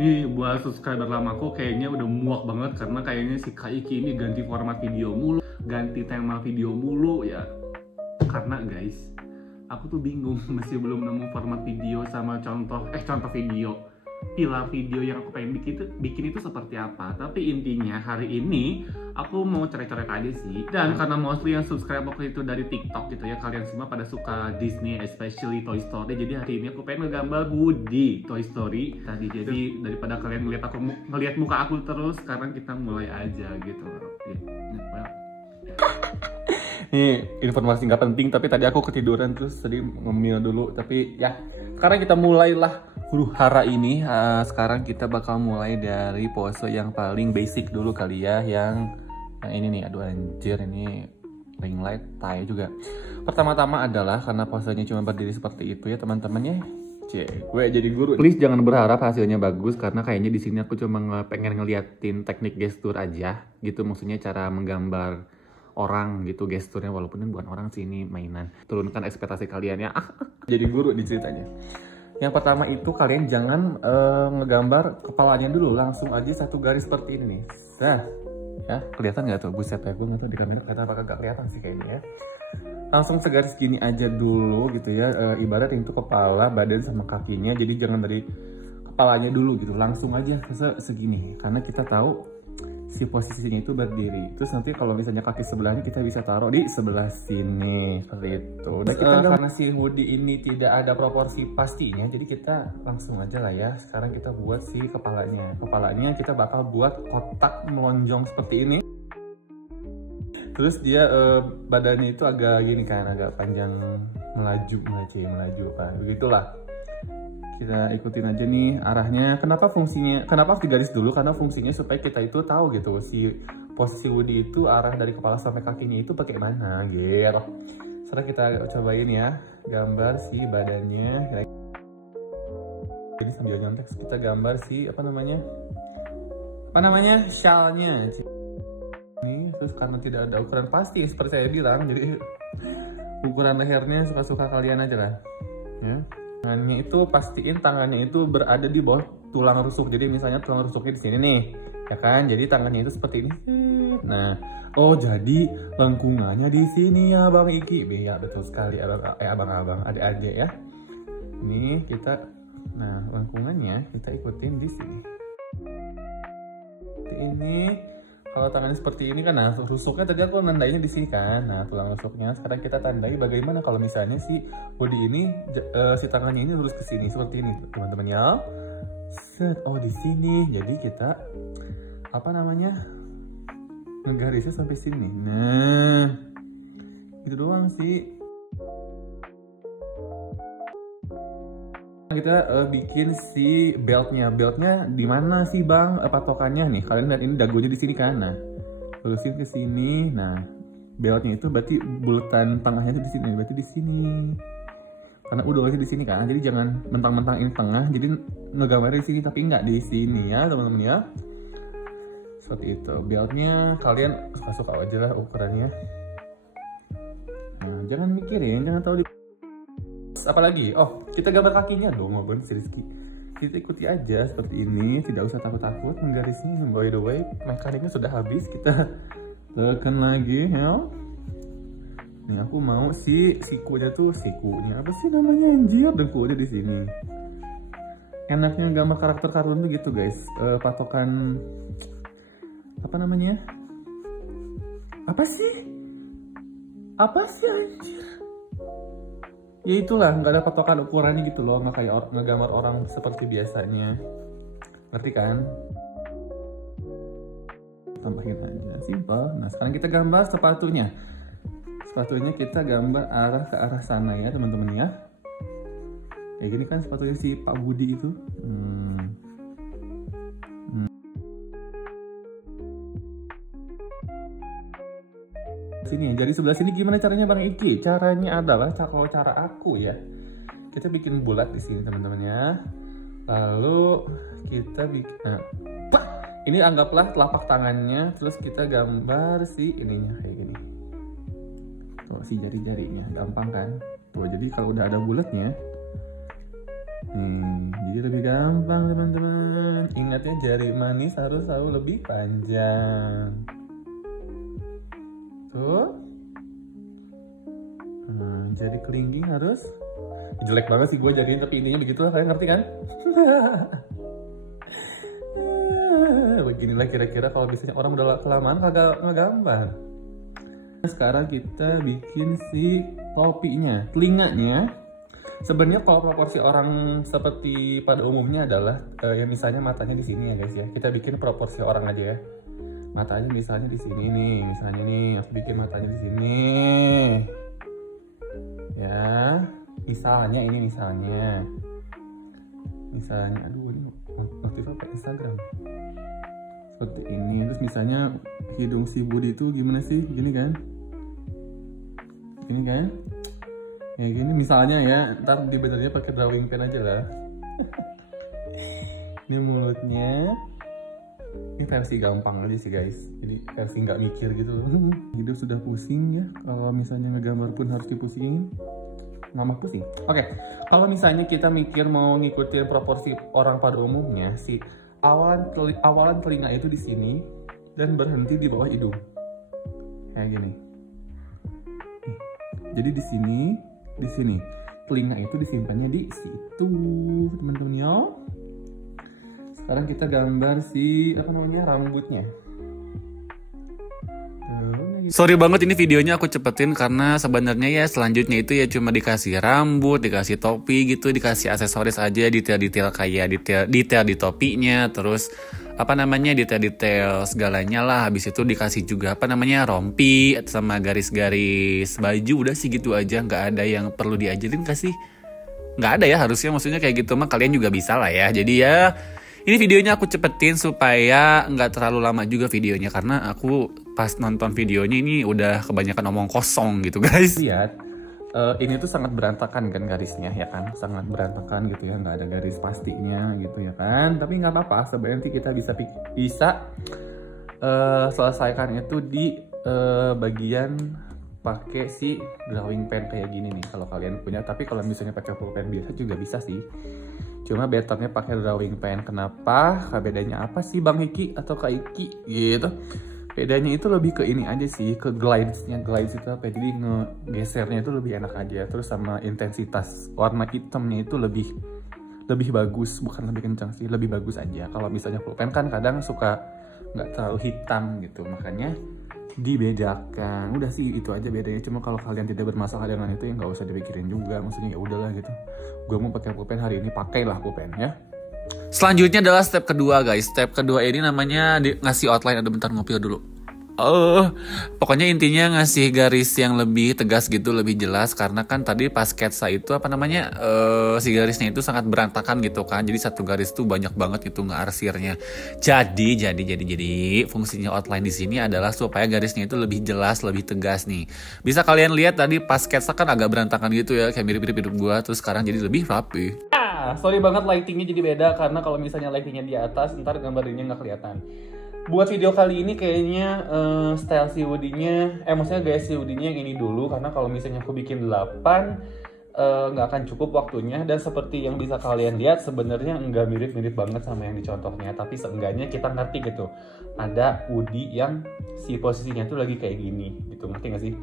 Nih buat subscriber lamaku kayaknya udah muak banget karena kayaknya si Kak Iki ini ganti format video mulu, ganti tema video mulu ya. Karena guys, aku tuh bingung masih belum nemu format video sama contoh video pilar video yang aku pengen bikin itu seperti apa. Tapi intinya hari ini aku mau coret-coret aja sih. Dan karena mostly yang subscribe aku itu dari TikTok gitu ya, kalian semua pada suka Disney, especially Toy Story. Jadi hari ini aku pengen ngegambar Woody Toy Story tadi. Jadi daripada kalian ngeliat muka aku terus, sekarang kita mulai aja gitu. Ini informasi nggak penting, tapi tadi aku ketiduran terus tadi ngemil dulu. Tapi ya, sekarang kita mulailah huru hara ini. Sekarang kita bakal mulai dari pose yang paling basic dulu kali ya, yang ini nih. Aduh anjir, ini ring light tie juga. Pertama-tama adalah karena posenya cuma berdiri seperti itu ya teman-temannya. Gue jadi guru. Please jangan berharap hasilnya bagus karena kayaknya di sini aku cuma pengen ngeliatin teknik gestur aja gitu, maksudnya cara menggambar orang gitu gesturnya, walaupun ini bukan orang sih, ini mainan. Turunkan ekspektasi kalian ya. Jadi guru di ceritanya. Yang pertama itu kalian jangan ngegambar kepalanya dulu, langsung aja satu garis seperti ini nih. Nah, ya kelihatan nggak tuh? Buset ya, gue nggak tahu di kamera kelihatan apa kagak kelihatan sih kayaknya ya. Langsung segaris gini aja dulu gitu ya. Ibarat itu kepala, badan sama kakinya. Jadi jangan dari kepalanya dulu gitu, langsung aja segini. Karena kita tahu si posisinya itu berdiri. Terus nanti kalau misalnya kaki sebelahnya kita bisa taruh di sebelah sini seperti itu. Dan kita karena si Woody ini tidak ada proporsi pastinya, jadi kita langsung aja lah ya. Sekarang kita buat si kepalanya. Kepalanya kita bakal buat kotak melonjong seperti ini. Terus dia badannya itu agak gini kan, agak panjang, melaju kan. Begitulah. Kita ikutin aja nih arahnya. Kenapa harus digaris dulu? Karena fungsinya supaya kita itu tahu gitu si posisi Woody itu arah dari kepala sampai kakinya itu pakai mana gitu. Sekarang kita cobain ya, gambar si badannya. Jadi sambil nyontek kita gambar si apa namanya shawlnya. Ini terus karena tidak ada ukuran pasti seperti saya bilang, jadi ukuran lehernya suka-suka kalian aja lah ya. Tangannya itu pastiin tangannya itu berada di bawah tulang rusuk. Jadi misalnya tulang rusuknya di sini nih, ya kan? Jadi tangannya itu seperti ini. Nah, oh jadi lengkungannya di sini ya Bang Iki. Ya betul sekali abang-abang, adik-adik ya. Ini kita, nah lengkungannya kita ikutin di sini. Seperti ini. Kalau tangannya seperti ini kan, nah rusuknya tadi aku nandainya di sini kan, nah tulang rusuknya. Sekarang kita tandai bagaimana kalau misalnya si Woody ini, si tangannya ini lurus ke sini seperti ini, teman-teman ya. Set, oh di sini. Jadi kita ngegarisnya sampai sini. Nah, gitu doang sih. Kita bikin si beltnya di mana sih Bang patokannya nih? Kalian lihat ini dagunya di sini kan, nah lurusin ke sini. Nah beltnya itu berarti bulatan tengahnya itu di sini, berarti di sini. Karena udah di sini kan, jadi jangan mentang-mentang ini tengah, jadi ngegambarnya di sini tapi nggak di sini ya teman-teman ya. Seperti itu. Beltnya kalian suka-suka aja lah ukurannya. Nah jangan mikirin, jangan tahu di apalagi, oh kita gambar kakinya dong, ngobrol si Rizky. Kita ikuti aja seperti ini, tidak usah takut-takut menggarisnya. By the way, mekaniknya sudah habis, kita tekan lagi ya. Nih aku mau sikunya apa sih namanya anjir, dengkulnya di sini. Enaknya gambar karakter kartun tuh gitu guys, patokan apa namanya? Apa sih anjir? Ya itulah, nggak ada patokan ukurannya gitu loh, nggak kayak ngegambar orang seperti biasanya, ngerti kan? Tambahin aja, simple. Nah sekarang kita gambar sepatunya kita gambar arah ke arah sana ya teman-teman ya. Kayak gini kan sepatunya si Pak Budi itu. Sini, jadi sebelah sini gimana caranya Bang Iki? Caranya adalah kalau cara aku ya, kita bikin bulat di sini teman-teman ya. Lalu kita bikin, ini anggaplah telapak tangannya, terus kita gambar si ininya kayak gini. Tuh si jari-jarinya, gampang kan? Tuh jadi kalau udah ada bulatnya, Jadi lebih gampang teman-teman. Ingat ya, jari manis harus selalu lebih panjang. Tuh. Jari kelingking harus. Jelek banget sih gue jadiin, tapi intinya begitulah, kalian ngerti kan? Beginilah kira-kira kalau misalnya orang udah kelamaan kagak ngegambar. Sekarang kita bikin si topinya, telinganya. Sebenarnya kalau proporsi orang seperti pada umumnya adalah ya misalnya matanya di sini ya guys ya. Kita bikin proporsi orang aja ya. Matanya misalnya di sini nih, misalnya nih aku bikin matanya di sini. Ya, misalnya ini misalnya. Aduh ini notif apa Instagram. Seperti ini. Terus misalnya hidung si Budi itu gimana sih? Gini kan? Gini kan? Ya gini misalnya ya, ntar dibenernya pakai drawing pen aja lah. Ini mulutnya, ini versi gampang aja sih guys, jadi versi nggak mikir gitu loh. Hidup sudah pusing ya, kalau misalnya ngegambar pun harus dipusingin, mama pusing. Oke, kalau misalnya kita mikir mau ngikutin proporsi orang pada umumnya, si awalan telinga itu di sini dan berhenti di bawah hidung, kayak gini. Jadi di sini telinga itu disimpannya di situ teman-teman ya. Sekarang kita gambar si rambutnya. Sorry banget ini videonya aku cepetin karena sebenarnya ya selanjutnya itu ya cuma dikasih rambut, dikasih topi gitu, dikasih aksesoris aja, detail-detail kayak detail di topinya, terus detail-detail segalanya lah. Habis itu dikasih juga rompi sama garis-garis baju. Udah sih gitu aja, nggak ada yang perlu diajarin kasih. Nggak ada ya harusnya, maksudnya kayak gitu mah kalian juga bisa lah ya. Jadi ya ini videonya aku cepetin supaya nggak terlalu lama juga videonya, karena aku pas nonton videonya ini udah kebanyakan omong kosong gitu guys. Lihat. Ini tuh sangat berantakan kan garisnya ya kan, sangat berantakan gitu ya, nggak ada garis pastinya gitu ya kan. Tapi nggak apa-apa, sebenarnya kita bisa selesaikan itu di bagian pakai si drawing pen kayak gini nih kalau kalian punya. Tapi kalau misalnya pakai pulpen biasa juga bisa sih, cuma betternya pakai drawing pen. Kenapa? Bedanya apa sih Bang Hiki atau Kak Iki gitu? Bedanya itu lebih ke ini aja sih, ke glidesnya. Glides itu apa? Jadi ngegesernya itu lebih enak aja. Terus sama intensitas warna hitamnya itu lebih bagus, bukan lebih kencang sih, lebih bagus aja. Kalau misalnya pulpen kan kadang suka nggak terlalu hitam gitu, makanya dibedakan. Udah sih itu aja bedanya. Cuma kalau kalian tidak bermasalah dengan itu ya nggak usah dipikirin juga. Maksudnya ya udahlah gitu. Gue mau pakai pulpen hari ini, pakailah pulpen ya. Selanjutnya adalah step kedua guys. Step kedua ini namanya ngasih outline. Aduh bentar ngopi dulu. Pokoknya intinya ngasih garis yang lebih tegas gitu, lebih jelas. Karena kan tadi pas sketsa itu si garisnya itu sangat berantakan gitu kan. Jadi satu garis tuh banyak banget gitu ngarsirnya. Jadi fungsinya outline di sini adalah supaya garisnya itu lebih jelas, lebih tegas nih. Bisa kalian lihat tadi pas sketsa kan agak berantakan gitu ya, kayak mirip-mirip hidup gua. Terus sekarang jadi lebih rapi. Sorry banget lightingnya jadi beda, karena kalau misalnya lightingnya di atas ntar gambarnya nggak kelihatan. Buat video kali ini kayaknya style si Woody-nya, maksudnya gaya si Woody-nya yang ini dulu, karena kalau misalnya aku bikin 8 nggak akan cukup waktunya. Dan seperti yang bisa kalian lihat sebenarnya nggak mirip-mirip banget sama yang dicontohnya, tapi seenggaknya kita ngerti gitu ada Woody yang si posisinya tuh lagi kayak gini gitu, ngerti nggak sih?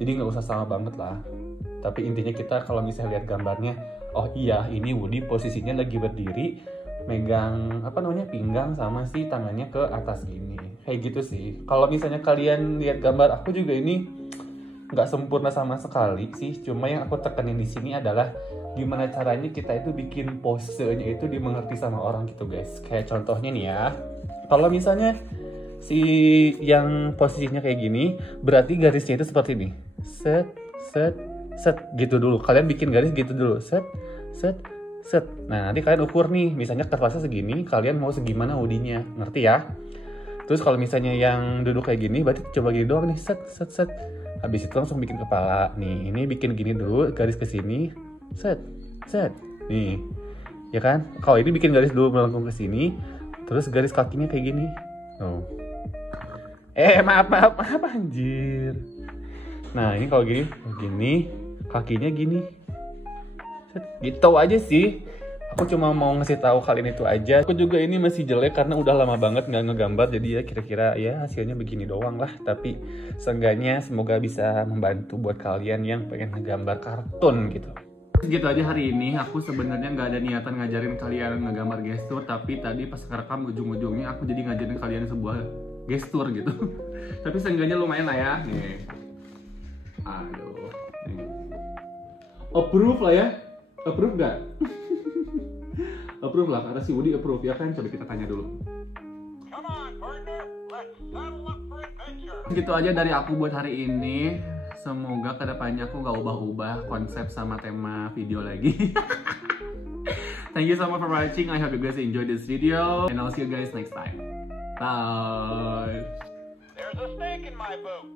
Jadi nggak usah sama banget lah, tapi intinya kita kalau misalnya lihat gambarnya, oh iya ini Woody posisinya lagi berdiri, megang pinggang sama si tangannya ke atas gini, kayak gitu sih. Kalau misalnya kalian lihat gambar aku juga ini nggak sempurna sama sekali sih, cuma yang aku tekenin di sini adalah gimana caranya kita itu bikin posenya itu dimengerti sama orang gitu guys. Kayak contohnya nih ya, kalau misalnya si yang posisinya kayak gini, berarti garisnya itu seperti ini, set gitu dulu. Kalian bikin garis gitu dulu, set. Nah nanti kalian ukur nih, misalnya kertasnya segini, kalian mau segimana Woody-nya, ngerti ya? Terus kalau misalnya yang duduk kayak gini, berarti coba gini doang nih, set. Habis itu langsung bikin kepala. Nih, ini bikin gini dulu, garis ke sini, set. Nih, ya kan? Kalau ini bikin garis dulu melengkung ke sini, terus garis kakinya kayak gini. Oh. Maaf anjir. Nah, ini kalau gini, kakinya gini. Gitu aja sih. Aku cuma mau ngasih tahu kalian itu aja. Aku juga ini masih jelek karena udah lama banget nggak ngegambar. Jadi ya kira-kira ya hasilnya begini doang lah. Tapi seenggaknya semoga bisa membantu buat kalian yang pengen ngegambar kartun gitu. Gitu aja hari ini. Aku sebenarnya nggak ada niatan ngajarin kalian ngegambar gestur. Tapi tadi pas ngerekam ujung-ujungnya aku jadi ngajarin kalian sebuah gestur gitu. Tapi seenggaknya lumayan lah ya. Nih. Aduh. Nih. Approve lah ya. Approve gak? Approve lah, karena si Woody approve ya kan? Coba kita tanya dulu. Gitu aja dari aku buat hari ini. Semoga kedepannya aku gak ubah-ubah konsep sama tema video lagi. Thank you so much for watching. I hope you guys enjoyed this video. And I'll see you guys next time. Bye! There's a snake in my boot.